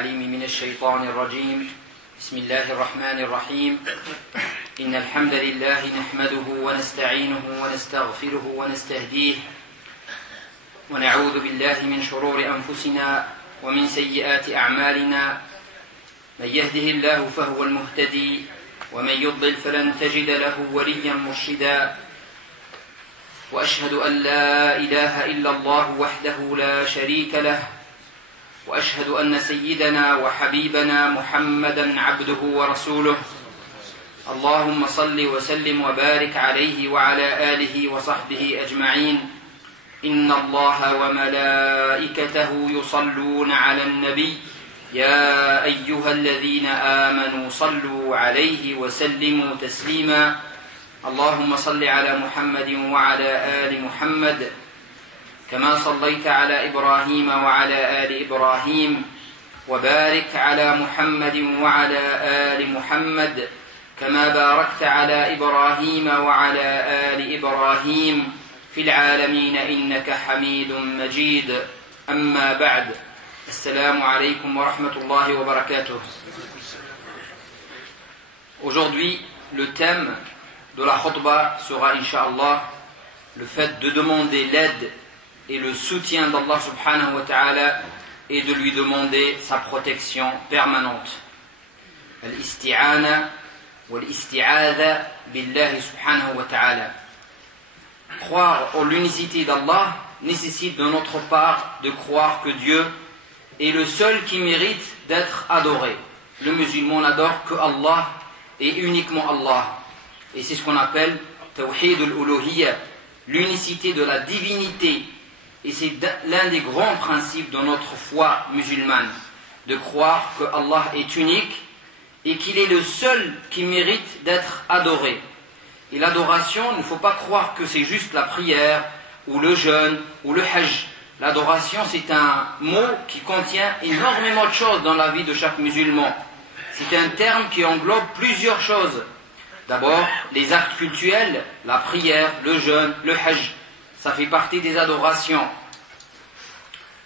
العليم من الشيطان الرجيم بسم الله الرحمن الرحيم إن الحمد لله نحمده ونستعينه ونستغفره ونستهديه ونعوذ بالله من شرور أنفسنا ومن سيئات أعمالنا من يهده الله فهو المهتدي ومن يضلل فلن تجد له وليا مرشدا وأشهد أن لا إله إلا الله وحده لا شريك له وأشهد أن سيدنا وحبيبنا محمدا عبده ورسوله اللهم صل وسلم وبارك عليه وعلى آله وصحبه أجمعين إن الله وملائكته يصلون على النبي يا أيها الذين آمنوا صلوا عليه وسلموا تسليما اللهم صل على محمد وعلى آل محمد كما صليت على إبراهيم وعلى آل إبراهيم وبارك على محمد وعلى آل محمد كما باركت على إبراهيم وعلى آل إبراهيم في العالمين إنك حميد مجيد أما بعد السلام عليكم ورحمة الله وبركاته. Aujourd'hui, le thème de la khutbah sera, Inch'Allah, le fait de demander l'aide et le soutien d'Allah subhanahu wa ta'ala et de lui demander sa protection permanente. Al-isti'ana wal-isti'adha billahi subhanahu wa ta'ala. Croire en l'unicité d'Allah nécessite de notre part de croire que Dieu est le seul qui mérite d'être adoré. Le musulman n'adore que Allah et uniquement Allah. Et c'est ce qu'on appelle Tawhid al-Uluhiyya, l'unicité de la divinité. Et c'est l'un des grands principes de notre foi musulmane, de croire que Allah est unique et qu'il est le seul qui mérite d'être adoré. Et l'adoration, il ne faut pas croire que c'est juste la prière, ou le jeûne, ou le hajj. L'adoration, c'est un mot qui contient énormément de choses dans la vie de chaque musulman. C'est un terme qui englobe plusieurs choses. D'abord, les actes cultuels, la prière, le jeûne, le hajj, ça fait partie des adorations.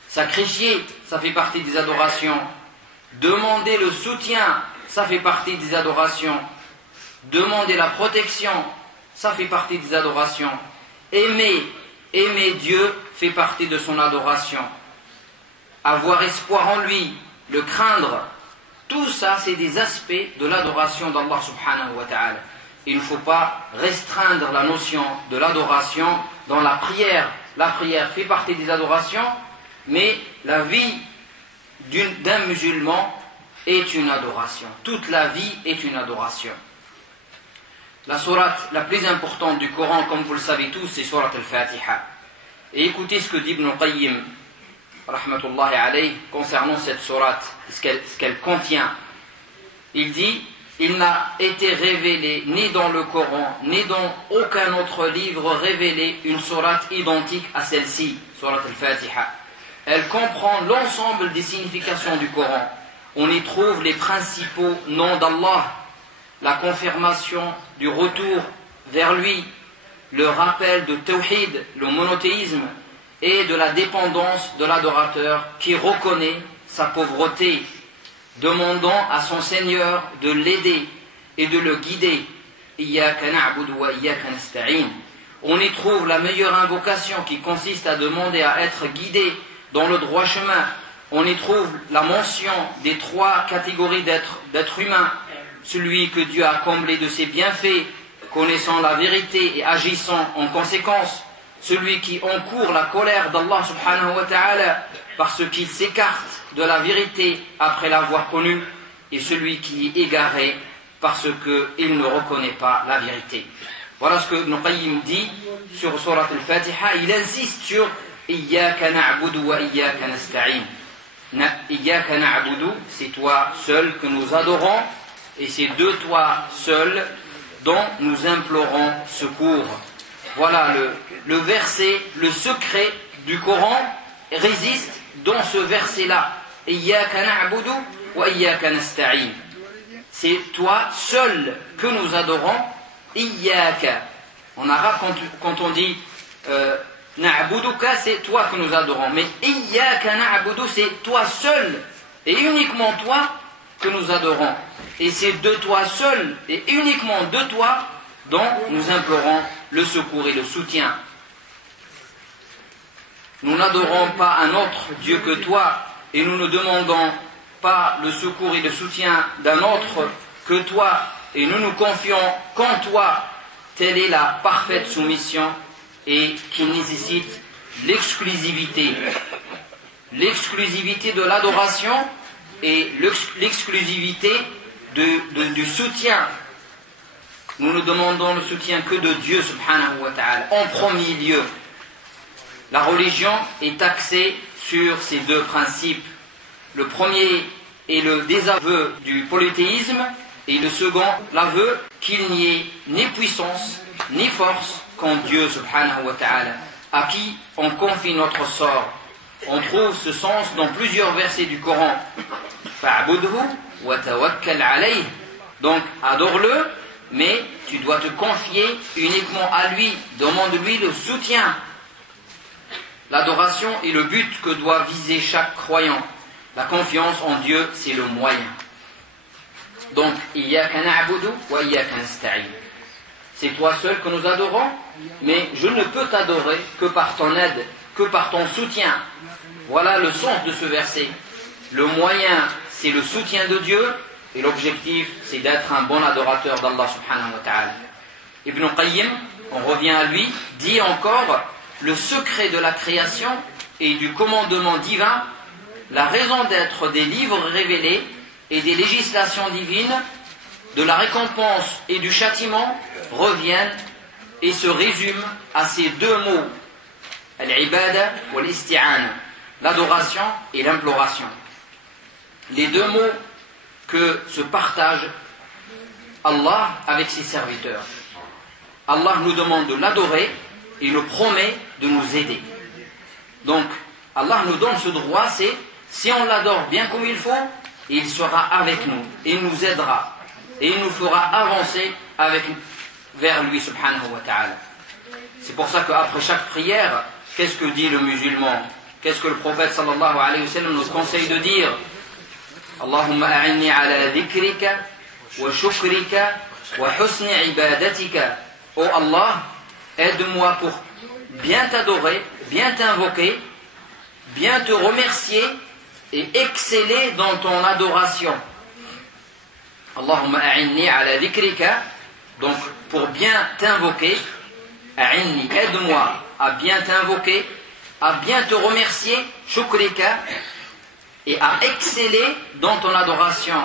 Sacrifier, ça fait partie des adorations. Demander le soutien, ça fait partie des adorations. Demander la protection, ça fait partie des adorations. Aimer Dieu fait partie de son adoration. Avoir espoir en lui, le craindre, tout ça c'est des aspects de l'adoration d'Allah subhanahu wa ta'ala. Il ne faut pas restreindre la notion de l'adoration dans la prière. La prière fait partie des adorations, mais la vie d'un musulman est une adoration. Toute la vie est une adoration. La sourate la plus importante du Coran, comme vous le savez tous, c'est sourate al-Fatiha. Et écoutez ce que dit Ibn Qayyim, rahmatullahi alayhi, concernant cette sourate, ce qu'elle contient. Il dit: il n'a été révélé ni dans le Coran, ni dans aucun autre livre révélé une sourate identique à celle-ci, sourate al-Fatiha. Elle comprend l'ensemble des significations du Coran. On y trouve les principaux noms d'Allah, la confirmation du retour vers lui, le rappel de Tawhid, le monothéisme, et de la dépendance de l'adorateur qui reconnaît sa pauvreté, demandant à son Seigneur de l'aider et de le guider. Iyyaka na'budu wa iyyaka nasta'in. On y trouve la meilleure invocation qui consiste à demander à être guidé dans le droit chemin. On y trouve la mention des trois catégories d'êtres humains: celui que Dieu a comblé de ses bienfaits, connaissant la vérité et agissant en conséquence; celui qui encourt la colère d'Allah subhanahu wa ta'ala parce qu'il s'écarte de la vérité après l'avoir connue; et celui qui est égaré parce qu'il ne reconnaît pas la vérité. Voilà ce que Ibn Qayyim dit sur Surat al-Fatiha. Il insiste sur Iyyaka na'budu wa iyyaka nasta'in. Iyyaka na'budu, c'est toi seul que nous adorons, et c'est de toi seul dont nous implorons secours. Voilà le verset, le secret du Coran résiste dans ce verset-là. Iyyaka na'budu wa iyyaka nasta'in. C'est toi seul que nous adorons. Iyyaka. En arabe, quand on dit na'buduka, c'est toi que nous adorons. Mais iyyaka na'budu, c'est toi seul et uniquement toi que nous adorons. Et c'est de toi seul et uniquement de toi dont nous implorons le secours et le soutien. Nous n'adorons pas un autre Dieu que toi et nous ne demandons pas le secours et le soutien d'un autre que toi et nous nous confions qu'en toi. Telle est la parfaite soumission et qui nécessite l'exclusivité. L'exclusivité de l'adoration et l'exclusivité du soutien. Nous ne demandons le soutien que de Dieu subhanahu wa ta'ala. En premier lieu, la religion est axée sur ces deux principes. Le premier est le désaveu du polythéisme et le second, l'aveu qu'il n'y ait ni puissance ni force qu'en Dieu subhanahu wa ta'ala, à qui on confie notre sort. On trouve ce sens dans plusieurs versets du Coran. Fa'budhu wa tawakkal alayh. Donc, adore-le, mais tu dois te confier uniquement à lui. Demande-lui le soutien. L'adoration est le but que doit viser chaque croyant. La confiance en Dieu, c'est le moyen. Donc, iyyaka na'budu wa iyyaka nasta'in. C'est toi seul que nous adorons, mais je ne peux t'adorer que par ton aide, que par ton soutien. Voilà le sens de ce verset. Le moyen, c'est le soutien de Dieu, et l'objectif, c'est d'être un bon adorateur d'Allah subhanahu wa ta'ala. Ibn Qayyim, on revient à lui, dit encore, le secret de la création et du commandement divin, la raison d'être des livres révélés et des législations divines, de la récompense et du châtiment, reviennent et se résument à ces deux mots, al-ibada wa al-isti'ana, l'adoration et l'imploration. Les deux mots que se partage Allah avec ses serviteurs. Allah nous demande de l'adorer et nous promet de nous aider. Donc, Allah nous donne ce droit, c'est si on l'adore bien comme il faut, il sera avec nous, il nous aidera et il nous fera avancer vers lui subhanahu wa ta'ala. C'est pour ça qu'après chaque prière, qu'est-ce que dit le musulman? Qu'est-ce que le prophète sallallahu alayhi wa sallam nous conseille de dire? Allahumma a'inni ala dhikrika wa shukrika wa husni ibadatika. Oh Allah, aide-moi pour bien t'adorer, bien t'invoquer, bien te remercier et exceller dans ton adoration. Allahumma a'inni ala dhikrika, donc pour bien t'invoquer, a'inni, aide-moi à bien t'invoquer, à bien te remercier, shukrika, et à exceller dans ton adoration.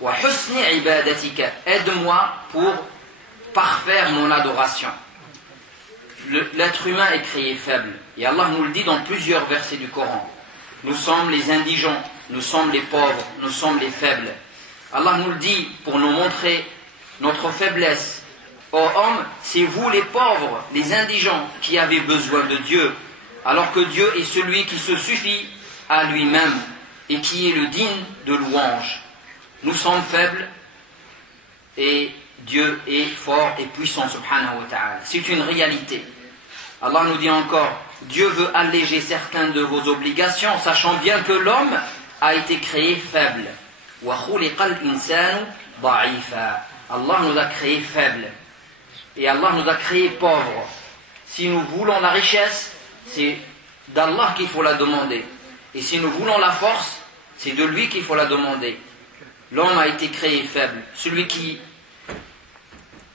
Wa husni ibadatika, aide-moi pour parfaire mon adoration. L'être humain est créé faible. Et Allah nous le dit dans plusieurs versets du Coran. Nous sommes les indigents, nous sommes les pauvres, nous sommes les faibles. Allah nous le dit pour nous montrer notre faiblesse. Ô hommes, c'est vous les pauvres, les indigents, qui avez besoin de Dieu, alors que Dieu est celui qui se suffit à lui-même et qui est le digne de louange. Nous sommes faibles et Dieu est fort et puissant subhanahu wa ta'ala. C'est une réalité. Allah nous dit encore, Dieu veut alléger certaines de vos obligations, sachant bien que l'homme a été créé faible. Wa khuliqal insanu da'ifa. Allah nous a créé faibles. Et Allah nous a créé pauvres. Si nous voulons la richesse, c'est d'Allah qu'il faut la demander. Et si nous voulons la force, c'est de lui qu'il faut la demander. L'homme a été créé faible. Celui qui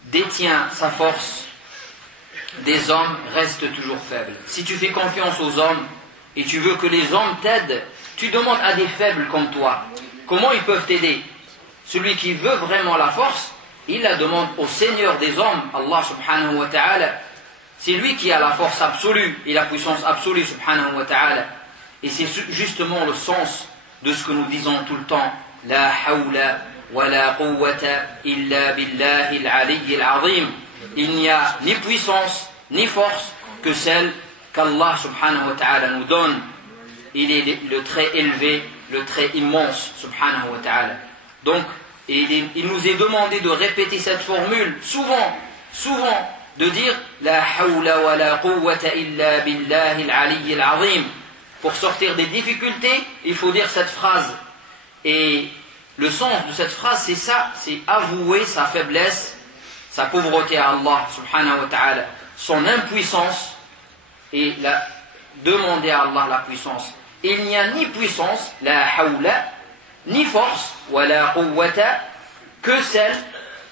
détient sa force des hommes reste toujours faible. Si tu fais confiance aux hommes et tu veux que les hommes t'aident, tu demandes à des faibles comme toi. Comment ils peuvent t'aider? Celui qui veut vraiment la force, il la demande au Seigneur des hommes, Allah subhanahu wa ta'ala. C'est lui qui a la force absolue et la puissance absolue subhanahu wa ta'ala. Et c'est justement le sens de ce que nous disons tout le temps. La hawla wa la quwwata illa billahi al-aliyyi al-azim. Il n'y a ni puissance ni force que celle qu'Allah subhanahu wa ta'ala nous donne. Il est le très élevé, le très immense subhanahu wa ta'ala. Donc, il nous est demandé de répéter cette formule souvent, de dire La hawla wa la quwwata illa billahi al-aliyyi al-azim. Pour sortir des difficultés, il faut dire cette phrase. Et le sens de cette phrase, c'est ça, c'est avouer sa faiblesse, sa pauvreté à Allah subhanahu wa ta'ala, son impuissance, et demander à Allah la puissance. Il n'y a ni puissance, la hawla, ni force, wa la quwwata, que celle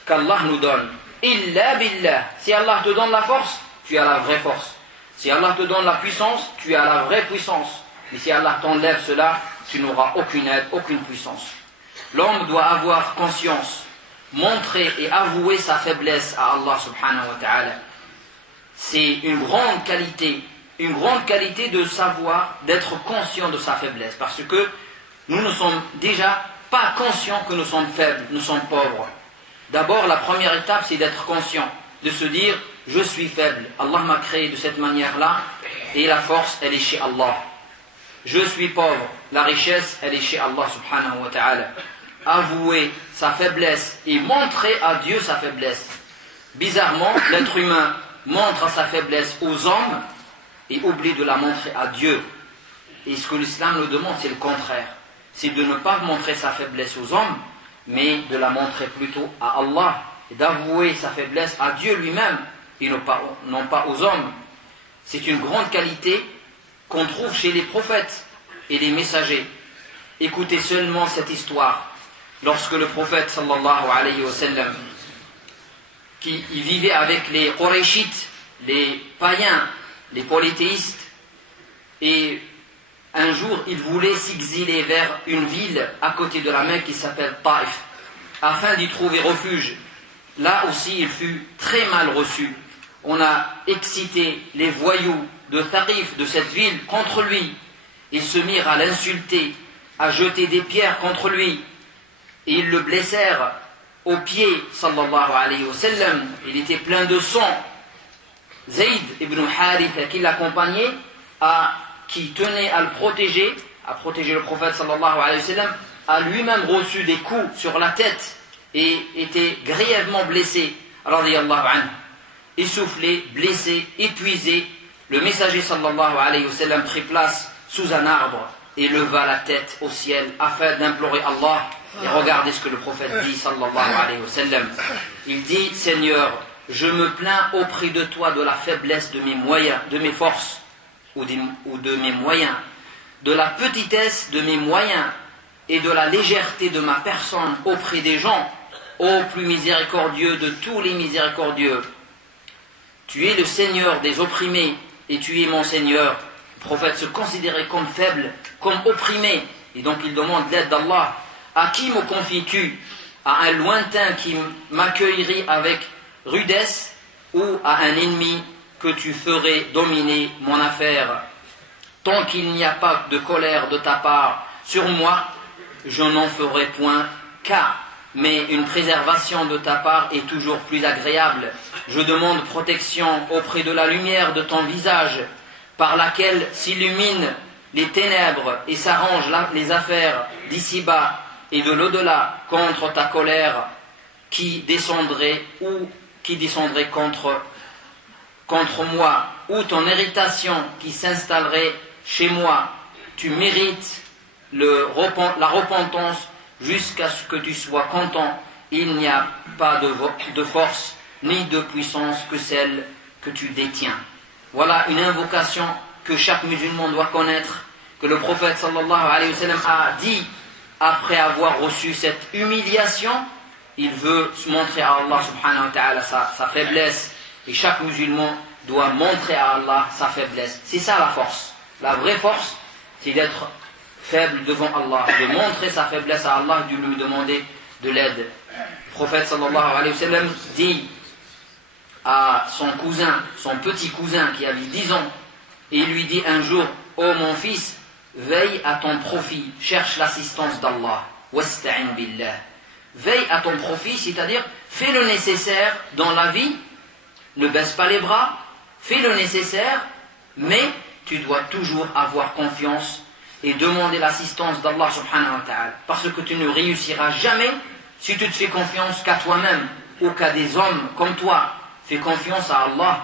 qu'Allah nous donne. Illa billah. Si Allah te donne la force, tu as la vraie force. Si Allah te donne la puissance, tu as la vraie puissance. Mais si Allah t'enlève cela, tu n'auras aucune aide, aucune puissance. L'homme doit avoir conscience, montrer et avouer sa faiblesse à Allah subhanahu wa ta'ala. C'est une grande qualité de savoir, d'être conscient de sa faiblesse. Parce que nous ne sommes déjà pas conscients que nous sommes faibles, nous sommes pauvres. D'abord, la première étape, c'est d'être conscient, de se dire, je suis faible. Allah m'a créé de cette manière-là, et la force, elle est chez Allah. Je suis pauvre, la richesse, elle est chez Allah subhanahu wa ta'ala. Avouer sa faiblesse et montrer à Dieu sa faiblesse. Bizarrement, l'être humain montre sa faiblesse aux hommes et oublie de la montrer à Dieu. Et ce que l'islam nous demande, c'est le contraire. C'est de ne pas montrer sa faiblesse aux hommes, mais de la montrer plutôt à Allah, et d'avouer sa faiblesse à Dieu lui-même, et non pas aux hommes. C'est une grande qualité qu'on trouve chez les prophètes et les messagers. Écoutez seulement cette histoire. Lorsque le prophète sallallahu alayhi wa sallam, qui vivait avec les Qurayshites, les païens, les polythéistes, et un jour il voulait s'exiler vers une ville à côté de la Mecque qui s'appelle Taïf, afin d'y trouver refuge. Là aussi il fut très mal reçu. On a excité les voyous de Taïf, de cette ville, contre lui. Ils se mirent à l'insulter, à jeter des pierres contre lui. Et ils le blessèrent aux pieds, sallallahu alayhi wa sallam. Il était plein de sang. Zayd ibn Haritha, qui l'accompagnait, qui tenait à le protéger, à protéger le prophète, sallallahu alayhi wa sallam, a lui-même reçu des coups sur la tête et était grièvement blessé. Radiyallahu anhu. Essoufflé, blessé, épuisé, le messager, sallallahu alayhi wa sallam, prit place sous un arbre et leva la tête au ciel afin d'implorer Allah. Et regardez ce que le prophète dit, sallallahu alayhi wa sallam. Il dit, Seigneur, je me plains auprès de toi de la faiblesse de mes moyens, de mes forces, ou de mes moyens, de la petitesse de mes moyens, et de la légèreté de ma personne auprès des gens, ô plus miséricordieux de tous les miséricordieux. Tu es le Seigneur des opprimés, et tu es mon Seigneur. Le prophète se considérait comme faible, comme opprimé, et donc il demande l'aide d'Allah. À qui me confies-tu? À un lointain qui m'accueillerait avec rudesse, ou à un ennemi que tu ferais dominer mon affaire? Tant qu'il n'y a pas de colère de ta part sur moi, je n'en ferai point cas, mais une préservation de ta part est toujours plus agréable. Je demande protection auprès de la lumière de ton visage, par laquelle s'illuminent les ténèbres et s'arrangent les affaires d'ici-bas et de l'au-delà, contre ta colère qui descendrait contre moi, ou ton irritation qui s'installerait chez moi. Tu mérites la repentance jusqu'à ce que tu sois content. Il n'y a pas de force ni de puissance que celle que tu détiens. Voilà une invocation que chaque musulman doit connaître, que le prophète sallallahu alayhi wa sallam a dit après avoir reçu cette humiliation. Il veut montrer à Allah subhanahu wa ta'ala sa faiblesse, et chaque musulman doit montrer à Allah sa faiblesse. C'est ça la force. La vraie force, c'est d'être faible devant Allah, de montrer sa faiblesse à Allah, de lui demander de l'aide. Le prophète sallallahu alayhi wa sallam dit à son cousin, son petit cousin qui avait 10 ans, et il lui dit un jour: ô mon fils, veille à ton profit, cherche l'assistance d'Allah, wasta'in billah. Veille à ton profit, c'est-à-dire fais le nécessaire dans la vie, ne baisse pas les bras, fais le nécessaire, mais tu dois toujours avoir confiance et demander l'assistance d'Allah subhanahu wa ta'ala, parce que tu ne réussiras jamais si tu te fais confiance qu'à toi-même ou qu'à des hommes comme toi. Fais confiance à Allah,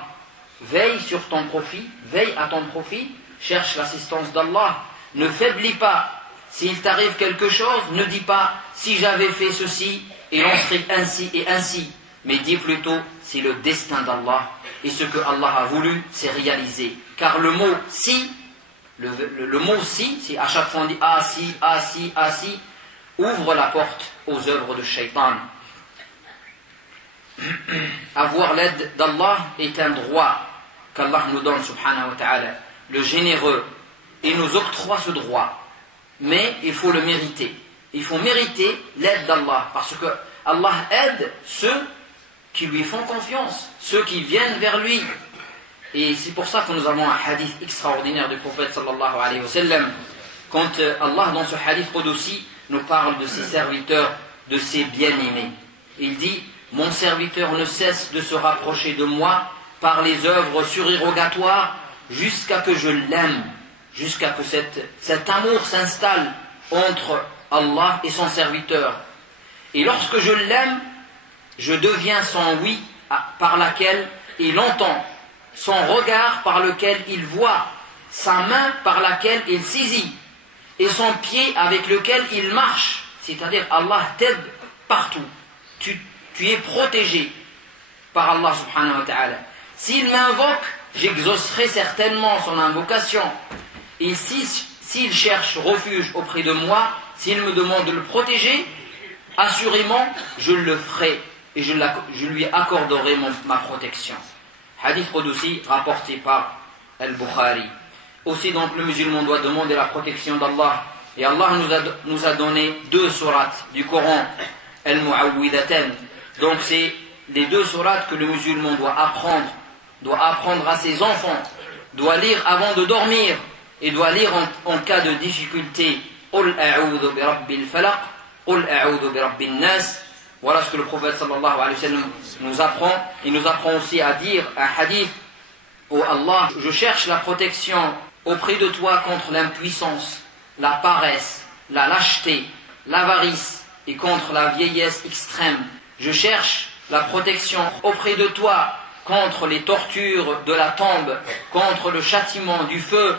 veille sur ton profit, veille à ton profit, cherche l'assistance d'Allah, ne faiblis pas S'il t'arrive quelque chose, ne dis pas si j'avais fait ceci, il en serait ainsi et ainsi. Mais dis plutôt, c'est le destin d'Allah. Et ce que Allah a voulu, c'est réalisé. Car le mot si, le mot si, c'est à chaque fois on dit ah si, ah si, ah si, ouvre la porte aux œuvres de Shaitan. Avoir l'aide d'Allah est un droit qu'Allah nous donne, subhanahu wa ta'ala. Le généreux, il nous octroie ce droit. Mais il faut le mériter. Il faut mériter l'aide d'Allah. Parce que Allah aide ceux qui lui font confiance, ceux qui viennent vers lui. Et c'est pour ça que nous avons un hadith extraordinaire du prophète sallallahu alayhi wa sallam. Quand Allah, dans ce hadith aussi, nous parle de ses serviteurs, de ses bien-aimés. Il dit, mon serviteur ne cesse de se rapprocher de moi par les œuvres surérogatoires jusqu'à que je l'aime, jusqu'à que cet amour s'installe entre Allah et son serviteur. Et lorsque je l'aime, je deviens son oui par laquelle il entend, son regard par lequel il voit, sa main par laquelle il saisit, et son pied avec lequel il marche. C'est-à-dire Allah t'aide partout. Tu es protégé par Allah subhanahu wa ta'ala. S'il m'invoque, j'exaucerai certainement son invocation. Et s'il cherche refuge auprès de moi, s'il me demande de le protéger, assurément, je le ferai et je lui accorderai ma protection. Hadith Qudsi rapporté par Al-Bukhari. Aussi donc le musulman doit demander la protection d'Allah. Et Allah nous a donné 2 sourates du Coran, Al-Mu'awwidatan. Donc c'est les 2 sourates que le musulman doit apprendre à ses enfants, doit lire avant de dormir et doit lire en cas de difficulté. Qul a'udhu bi rabbil falaq, qul a'udhu bi rabbin nas. Voilà ce que le prophète sallallahu alayhi wa sallam nous apprend. Il nous apprend aussi à dire un hadith où Allah, je cherche la protection auprès de toi contre l'impuissance, la paresse, la lâcheté, l'avarice et contre la vieillesse extrême. Je cherche la protection auprès de toi contre les tortures de la tombe, contre le châtiment du feu,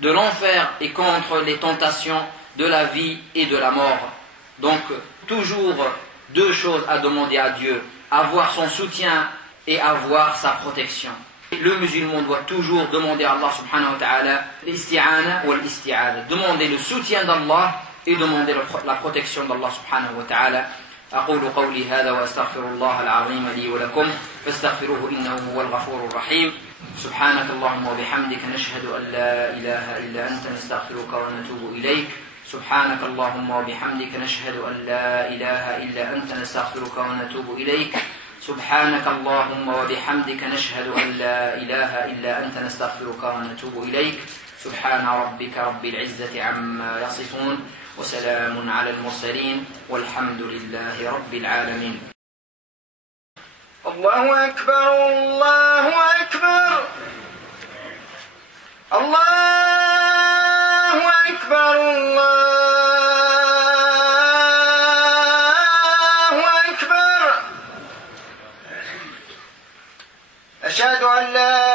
de l'enfer et contre les tentations de la vie et de la mort. Donc, toujours 2 choses à demander à Dieu, avoir son soutien et avoir sa protection. Le musulman doit toujours demander à Allah subhanahu wa ta'ala l'isti'ana ou l'isti'ada, demander le soutien d'Allah et demander la protection d'Allah subhanahu wa ta'ala. أقول قولي هذا وأستغفر الله العظيم لي ولكم فاستغفروه إنه هو الغفور الرحيم. سبحانك اللهم وبحمدك نشهد أن لا إله إلا أنت نستغفرك ونتوب إليك. سبحانك اللهم وبحمدك نشهد أن لا إله إلا أنت نستغفرك ونتوب إليك. سبحانك اللهم وبحمدك نشهد أن لا إله إلا أنت نستغفرك ونتوب إليك. سبحان ربك رب العزة عما يصفون وسلام على المرسلين والحمد لله رب العالمين. الله أكبر الله أكبر الله أكبر الله أكبر. أشهد أن لا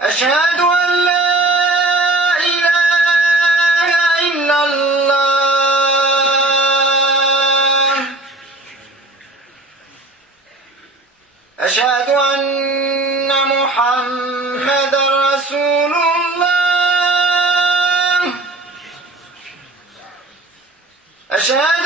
أشهد أن لا إله إلا الله. أشهد أن محمدا رسول الله. أشهد